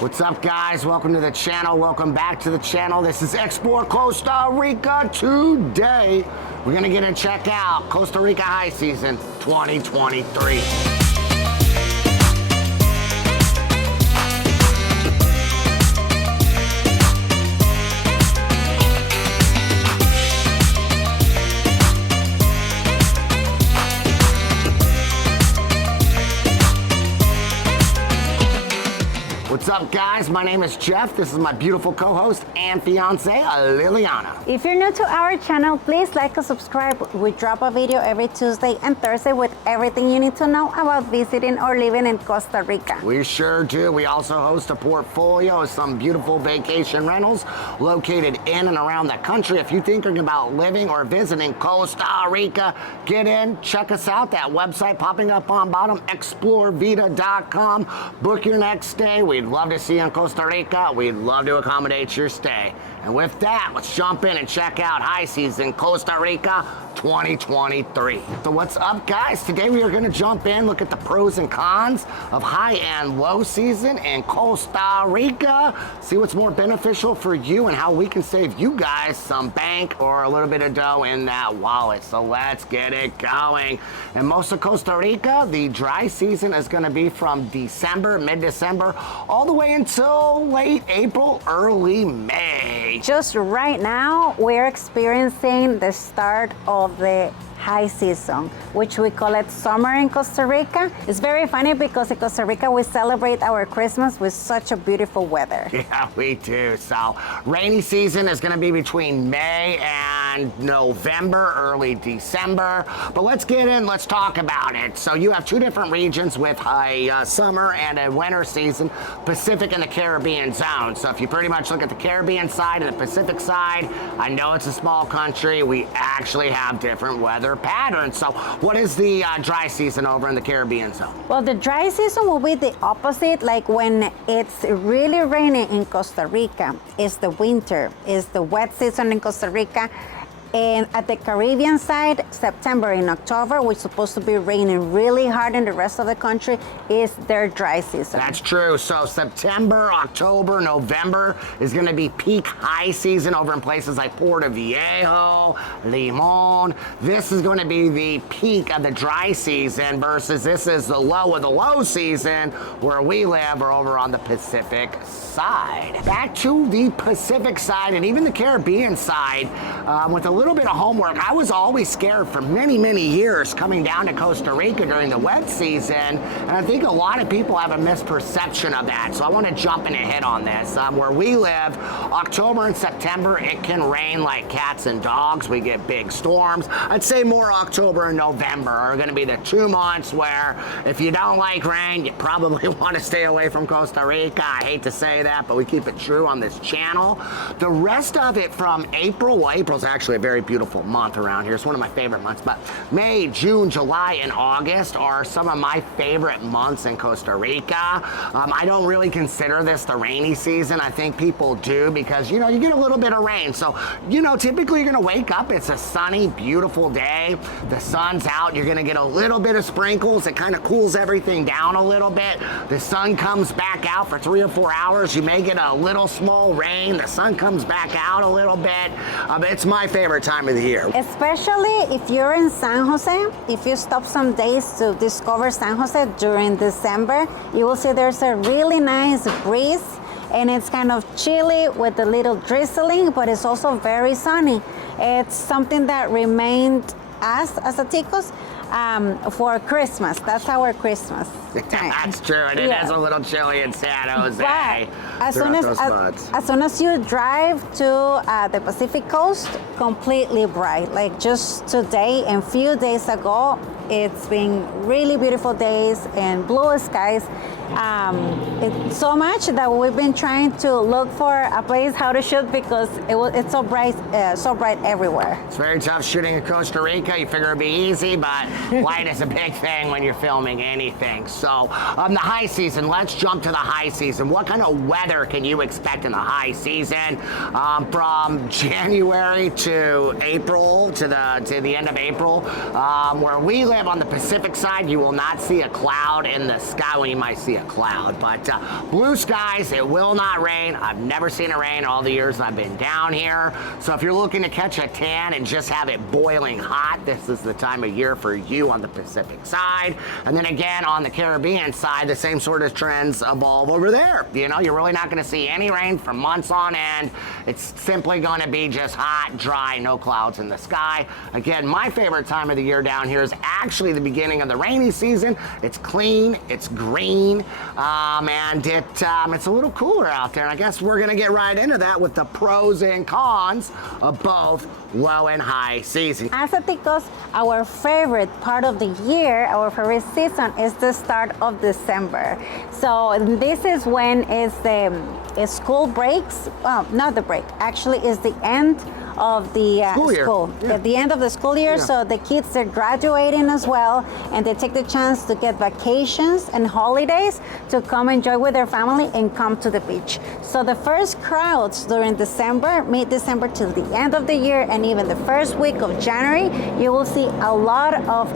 What's up, guys? Welcome to the channel. Welcome back to the channel. This is X-plore Costa Rica. Today, we're gonna get and check out Costa Rica high season 2023. What's up, guys? My name is Jeff. This is my beautiful co-host and fiance, Liliana. If you're new to our channel, please like and subscribe. We drop a video every Tuesday and Thursday with everything you need to know about visiting or living in Costa Rica. We sure do. We also host a portfolio of some beautiful vacation rentals located in and around the country. If you're thinking about living or visiting Costa Rica, get in, check us out. That website popping up on bottom, explorevita.com. Book your next stay. We'd love to see you in Costa Rica. We'd love to accommodate your stay. And with that, let's jump in and check out high season Costa Rica 2023. So what's up, guys? Today we are going to jump in, look at the pros and cons of high and low season in Costa Rica, see what's more beneficial for you and how we can save you guys some bank or a little bit of dough in that wallet. So let's get it going. In most of Costa Rica, the dry season is going to be from December, mid-December, all the way until late April, early May. Just right now, we're experiencing the start of the high season, which we call it summer in Costa Rica. It's very funny because in Costa Rica, we celebrate our Christmas with such a beautiful weather. Yeah, we do. So rainy season is going to be between May and November, early December. But let's get in, let's talk about it. So you have two different regions with a summer and a winter season, Pacific and the Caribbean zone. So if you pretty much look at the Caribbean side and the Pacific side, I know it's a small country, we actually have different weather patterns. So what is the dry season over in the Caribbean zone? Well, the dry season will be the opposite. Like when it's really raining in Costa Rica, it's the winter, it's the wet season in Costa Rica. And at the Caribbean side, September and October, which is supposed to be raining really hard in the rest of the country, is their dry season. That's true. So September, October, November is going to be peak high season over in places like Puerto Viejo, Limon. This is going to be the peak of the dry season versus this is the low of the low season where we live or over on the Pacific side. Back to the Pacific side and even the Caribbean side, with a little bit of homework. I was always scared for many, many years coming down to Costa Rica during the wet season, and I think a lot of people have a misperception of that, so I want to jump in and hit on this. Where we live, October and September, it can rain like cats and dogs. We get big storms. I'd say more October and November are going to be the 2 months where if you don't like rain, you probably want to stay away from Costa Rica. I hate to say that, but we keep it true on this channel. The rest of it from April, well, April's actually a very beautiful month around here. It's one of my favorite months, but May, June, July, and August are some of my favorite months in Costa Rica. I don't really consider this the rainy season. I think people do because, you know, you get a little bit of rain. So, you know, typically you're going to wake up, it's a sunny, beautiful day. The sun's out. You're going to get a little bit of sprinkles. It kind of cools everything down a little bit. The sun comes back out for 3 or 4 hours. You may get a little small rain. The sun comes back out a little bit. It's my favorite time of the year. Especially if you're in San Jose, if you stop some days to discover San Jose during December, you will see there's a really nice breeze and it's kind of chilly with a little drizzling, but it's also very sunny. It's something that remained us as Aticos for Christmas. That's our Christmas time. That's true, and it is a little chilly in San Jose. But as soon as you drive to the Pacific coast, completely bright. Like just today and few days ago, it's been really beautiful days and blue skies. It's so much that we've been trying to look for a place how to shoot because it's so bright everywhere. It's very tough shooting in Costa Rica. You figure it'd be easy, but light is a big thing when you're filming anything. So the high season, let's jump to the high season. What kind of weather can you expect in the high season? From January to April, to the end of April, where we live on the Pacific side, you will not see a cloud in the sky. Well, you might see a cloud, but blue skies, it will not rain. I've never seen it rain all the years I've been down here. So if you're looking to catch a tan and just have it boiling hot, this is the time of year for you on the Pacific side. And then again, on the Caribbean side, the same sort of trends evolve over there. You know, you're really not going to see any rain for months on end. It's simply going to be just hot, dry, no clouds in the sky. Again, my favorite time of the year down here is actually the beginning of the rainy season. It's clean, it's green, and it's a little cooler out there. And I guess we're going to get right into that with the pros and cons of both low and high season. Aztecos, our favorite part of the year, our favorite season is the start of December. So this is when school breaks. Well, not the break. Actually, it's the end of the school. Yeah. At the end of the school year, Yeah. so the kids are graduating as well, and they take the chance to get vacations and holidays to come enjoy with their family and come to the beach. So the first crowds during December, mid-December till the end of the year, and even the first week of January, you will see a lot of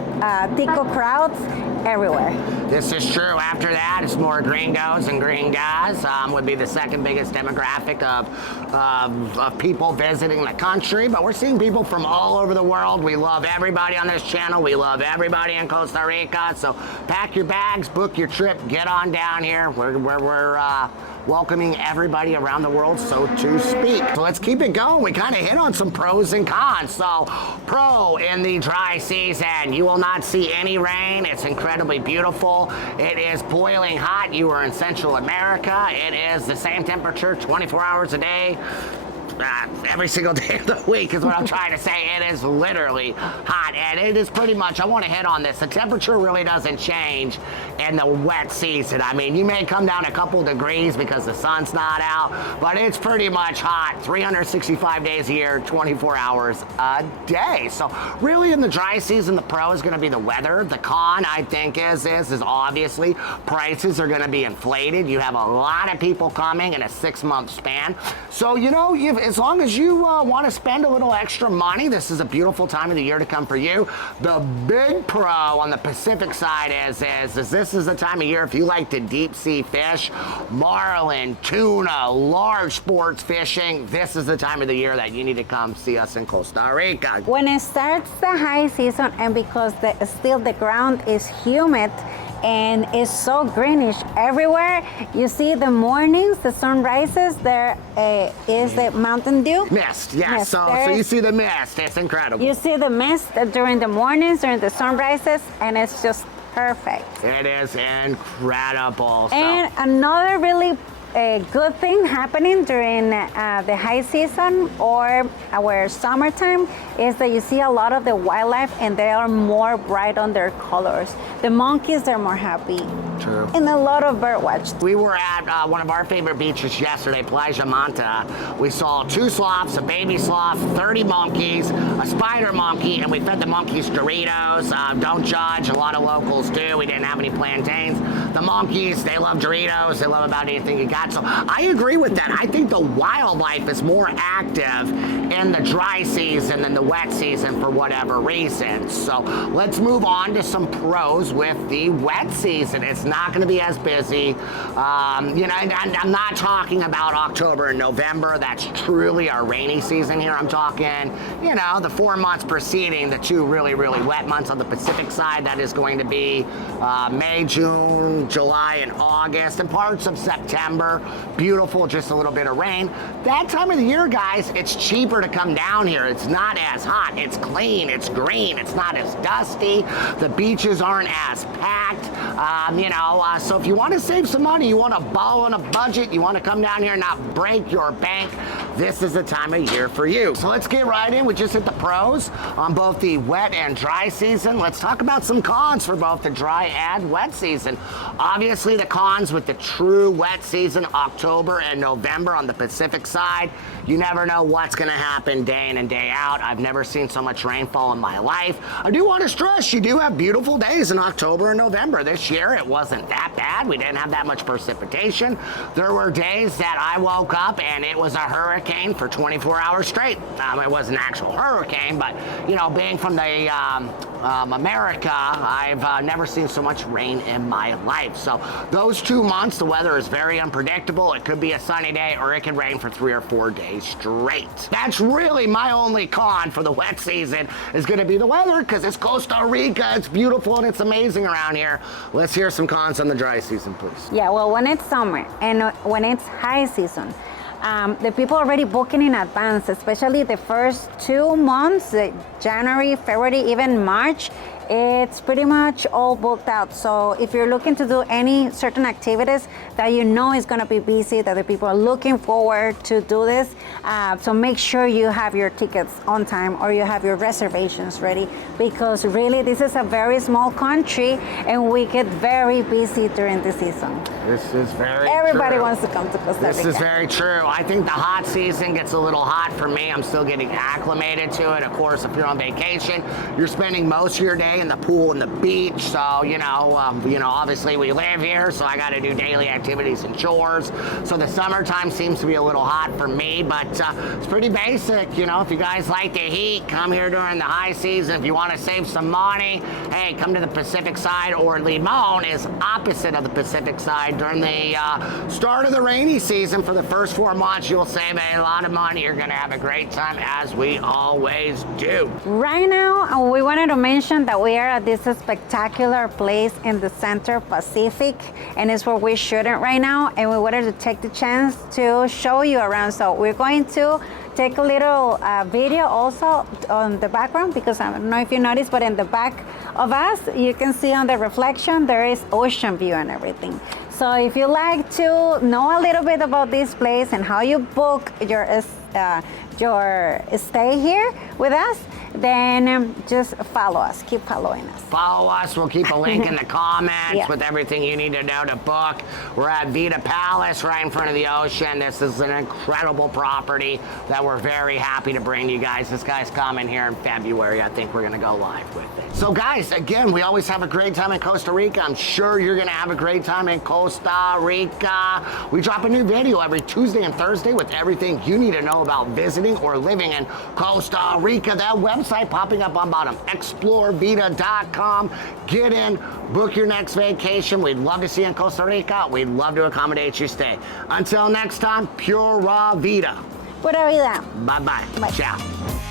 Tico crowds everywhere. This is true. After that, it's more gringos and green guys. Would be the second biggest demographic of people visiting the country. But we're seeing people from all over the world. We love everybody on this channel. We love everybody in Costa Rica. So pack your bags, book your trip, get on down here. We're welcoming everybody around the world, so to speak. So let's keep it going. We kind of hit on some pros and cons. So pro in the dry season, you will not see any rain. It's incredibly beautiful. It is boiling hot. You are in Central America. It is the same temperature 24 hours a day. Every single day of the week is what I'm trying to say. It is literally hot, and it is pretty much, I want to hit on this, the temperature really doesn't change in the wet season. I mean, you may come down a couple degrees because the sun's not out, but it's pretty much hot 365 days a year, 24 hours a day. So really in the dry season, the pro is going to be the weather. The con, I think, is obviously prices are going to be inflated. You have a lot of people coming in a 6-month span. So, you know, as long as you want to spend a little extra money, this is a beautiful time of the year to come for you. The big pro on the Pacific side is this is the time of year if you like to deep sea fish, marlin, tuna, large sports fishing, this is the time of the year that you need to come see us in Costa Rica. When it starts the high season, and because still the ground is humid, and it's so greenish everywhere. You see the mornings, the sunrises, there is the Mountain Dew. Mist, yes. So you see the mist. It's incredible. You see the mist during the mornings, during the sunrises, and it's just perfect. It is incredible. And another really good thing happening during the high season or our summertime is that you see a lot of the wildlife, and they are more bright on their colors. The monkeys, they're more happy. True. And a lot of bird watch. We were at one of our favorite beaches yesterday, Playa Manta. We saw 2 sloths, a baby sloth, 30 monkeys, a spider monkey, and we fed the monkeys Doritos. Don't judge, a lot of locals do. We didn't have any plantains. The monkeys, they love Doritos. They love about anything you got. So I agree with that. I think the wildlife is more active in the dry season than the wet season for whatever reason. So let's move on to some pros with the wet season. It's not going to be as busy. You know, and I'm not talking about October and November. That's truly our rainy season here. I'm talking, you know, the 4 months preceding the 2 really, really wet months on the Pacific side. That is going to be May, June, July, and August, and parts of September. Beautiful, just a little bit of rain. That time of the year, guys, it's cheaper to come down here. It's not as hot. It's clean. It's green. It's not as dusty. The beaches aren't as packed. You know, so if you want to save some money, you want to ball on a budget, you want to come down here and not break your bank, this is the time of year for you. So let's get right in. We just hit the pros on both the wet and dry season. Let's talk about some cons for both the dry and wet season. Obviously, the cons with the true wet season, October and November on the Pacific side. You never know what's going to happen day in and day out. I've never seen so much rainfall in my life. I do want to stress, you do have beautiful days in October and November. This year, it wasn't that bad. We didn't have that much precipitation. There were days that I woke up and it was a hurricane for 24 hours straight. It wasn't an actual hurricane, but, you know, being from the America, I've never seen so much rain in my life. So those 2 months, the weather is very unpredictable. It could be a sunny day or it could rain for 3 or 4 days straight. That's really my only con for the wet season is going to be the weather, because it's Costa Rica. It's beautiful and it's amazing around here. Let's hear some cons on the dry season, please. Yeah, well, when it's summer and when it's high season, the people already booking in advance, especially the first 2 months, January, February, even March. It's pretty much all booked out. So if you're looking to do any certain activities that you know is going to be busy, that the people are looking forward to do this, so make sure you have your tickets on time or you have your reservations ready, because really this is a very small country and we get very busy during the season. This is very Everybody true. wants to come to Costa Rica. This is very true. I think the hot season gets a little hot for me. I'm still getting acclimated to it. Of course, if you're on vacation, you're spending most of your day in the pool and the beach. So, you know, obviously we live here, so I got to do daily activities and chores. So the summertime seems to be a little hot for me, but it's pretty basic. You know, if you guys like the heat, come here during the high season. If you want to save some money, hey, come to the Pacific side, or Limon is opposite of the Pacific side. During the start of the rainy season, for the first 4 months, you'll save a lot of money. You're going to have a great time, as we always do. Right now, we wanted to mention that we are at this spectacular place in the Center Pacific, and it's where we're shooting right now, and we wanted to take the chance to show you around. So we're going to take a little video also on the background, because I don't know if you noticed, but in the back of us, you can see on the reflection, there is ocean view and everything. So if you like to know a little bit about this place and how you book your stay here with us, then just follow us. Keep following us. Follow us. We'll keep a link in the comments with everything you need to know to book. We're at Vita Palace, right in front of the ocean. This is an incredible property that we're very happy to bring you guys. This guy's coming here in February. I think we're going to go live with it. So guys, again, we always have a great time in Costa Rica. I'm sure you're going to have a great time in Costa Rica. We drop a new video every Tuesday and Thursday with everything you need to know about visiting or living in Costa Rica. That website popping up on bottom, explorevita.com. Get in, book your next vacation. We'd love to see you in Costa Rica. We'd love to accommodate your stay. Until next time, Pura Vida. Pura vida. Bye-bye. Bye. Ciao.